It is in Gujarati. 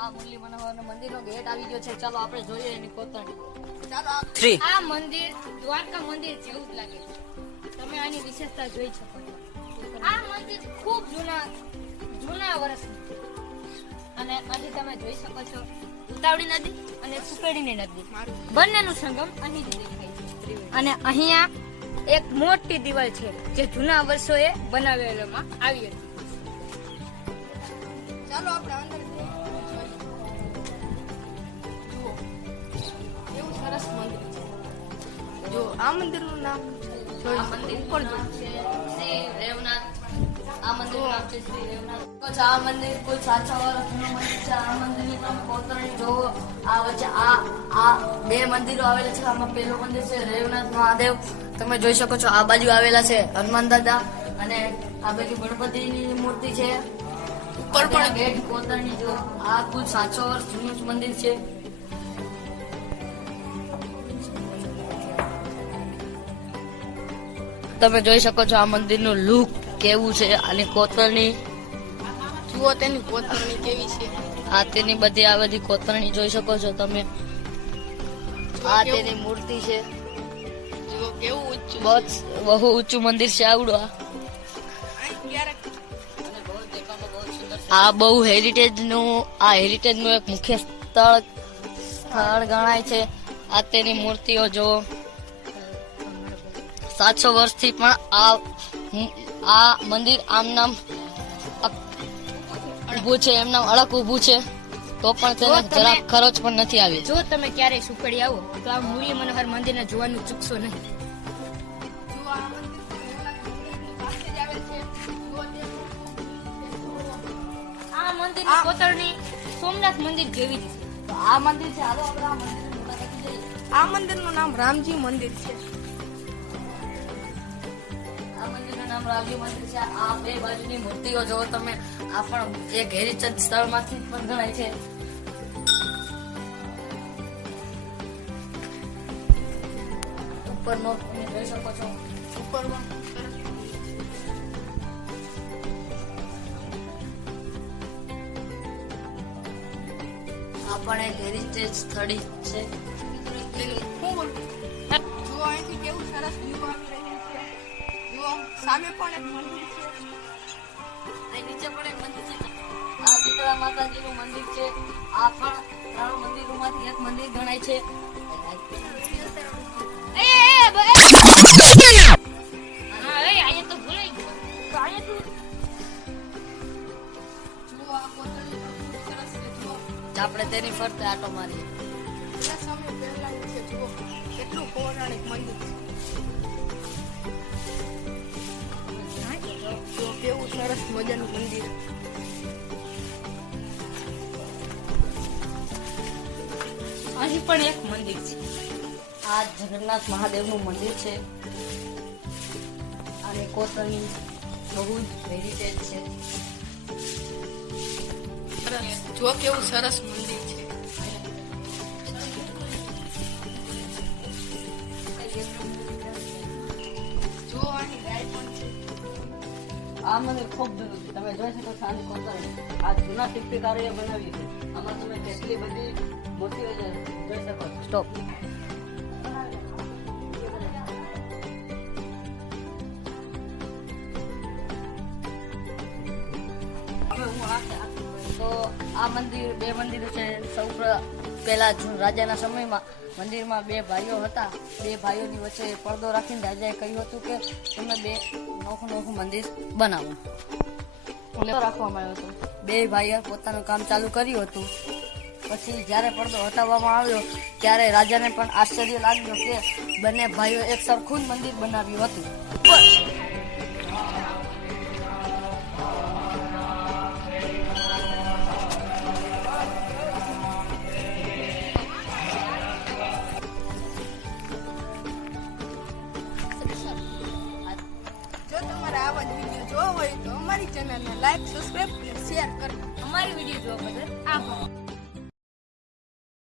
આ મુરલી મનોહર મંદિરનો ગેટ આવી ગયો છે. ચાલો આપણે જોઈએ એની કોતરણી. ચાલો આ મંદિર દ્વારકા મંદિર જેવું જ લાગે છે. તમે આની વિશેષતા જોઈ શકો છો. આ મંદિર ખૂબ જૂના વર્ષનું અને અહીં તમે જોઈ શકો છો ઉતાવળી નદી અને સુકેડીની નદી બંનેનું સંગમ અહીં જ દેખાય છે. અને અહીંયા એક મોટી દિવાલ છે જે જૂના વર્ષોએ બનાવેલામાં આવી હતી. ચાલો આપણે અંદર જુઓ કેવું સરસ મંદિર છે. જો આ મંદિરનું નામ આ મંદિર ઉપર જો શ્રી રેવનાથ. આ મંદિરનું નામ છે શ્રી રેવનાથ. આ મંદિર કોઈ 700 વર્ષ જૂનું મંદિર છે. આ મંદિરની તમે કોતરણી જોવો. આ વચ્ચે આ બે મંદિરો આવેલા છે. આમાં પહેલું મંદિર છે રેવનાથ મહાદેવ, તમે જોઈ શકો છો. આ બાજુ આવેલા છે હનુમાન દાદા અને આ બાજુ ગણપતિની મૂર્તિ છે. ઉપર પણ ગેટ કોતરણી જો. આ કુલ 700 વર્ષ જૂનું મંદિર છે. તમે જોઈ શકો છો આ મંદિરનું લુક કેવું છે અને કોતરણી જુઓ, તેની કોતરણી કેવી છે. આ તેની બધી આ બધી કોતરણી જોઈ શકો છો તમે. આ તેની મૂર્તિ છે. જુઓ કેવું ઊંચું, બહુ ઊંચું મંદિર છે આવડું. આ બહુ હેરિટેજ નું એક મુખ્ય સ્થળ ગણાય છે. આ તેની મૂર્તિઓ જો 700 વર્ષથી પણ આ મંદિર આમ નામ ઉભું છે, એમ નામ અડક ઉભું છે, તો પણ તેને જરાક ખરોચ પણ નથી આવી. જો તમે ક્યારેય સુખડી આવો તો આ મુરલી મનોહર મંદિરને જોવાનું ચૂકશો નહીં. આ મંદિરની કોતરણી સોમનાથ મંદિર જેવી જ છે. આ મંદિર છે. હાલો આપણે આ મંદિરની મુલાકાત લઈએ. આ મંદિરનું નામ રામજી મંદિર છે. આ મંદિરનું નામ રામજી મંદિર છે. આ બે બાજુની મૂર્તિઓ જો તમે. આ પણ એક હેરિટેજ સ્થળમાંથી પણ ગણાય છે. ઉપરનો તમે જોઈ શકો છો. ઉપરમાં આ પણ એક હેરિટેજ સ્થળ છે. જુઓ અહીંથી કેવું સરસ વ્યૂ આવી રહ્યું છે. જુઓ સામે પણ એક મંદિર છે. અહીં નીચે પણ એક મંદિર છે. આ શીતળા માતાજીનું મંદિર છે. આ પણ 3 મંદિરોમાંથી એક મંદિર ગણાય છે. આપણે તેની ફરતે આટો મારીએ. કેટલું પૌરાણિક મંદિર છે. કેવું સરસ મજાનું મંદિર. અહીં પણ એક મંદિર છે. આ જગન્નાથ મહાદેવનું મંદિર છે અને કોતરણી બહુ જ હેરિટેજ છે. જો કેવું સરસ મંદિર છે. જો આની ગાય પણ છે. આ મંદિર ખૂબ જૂનું છે. તમે જોઈ શકો છો આની કોતરણી. આ જૂના શિલ્પકારોએ બનાવી છે. આમાં તમે કેટલી બધી મૂર્તિઓ જોઈ શકો છો. સ્ટોપ. તો આ મંદિર બે મંદિરો છે. સૌ પહેલા રાજાના સમયમાં મંદિરમાં 2 ભાઈઓ હતા. 2 ભાઈઓની વચ્ચે પડદો રાખીને રાજાએ કહ્યું હતું કે તમે 2 નોખું મંદિર બનાવો. રાખવામાં આવ્યો હતો. 2 ભાઈઓ પોતાનું કામ ચાલુ કર્યું હતું. પછી જ્યારે પડદો હટાવવામાં આવ્યો ત્યારે રાજાને પણ આશ્ચર્ય લાગ્યું કે બંને ભાઈઓ એક સરખું જ મંદિર બનાવ્યું હતું. આવા જ વિડીયો જોવો હોય તો અમારી ચેનલને લાઈક, સબસ્ક્રાઇબ અને શેર કરો. અમારી વિડીયો જોવા બદલ આભાર.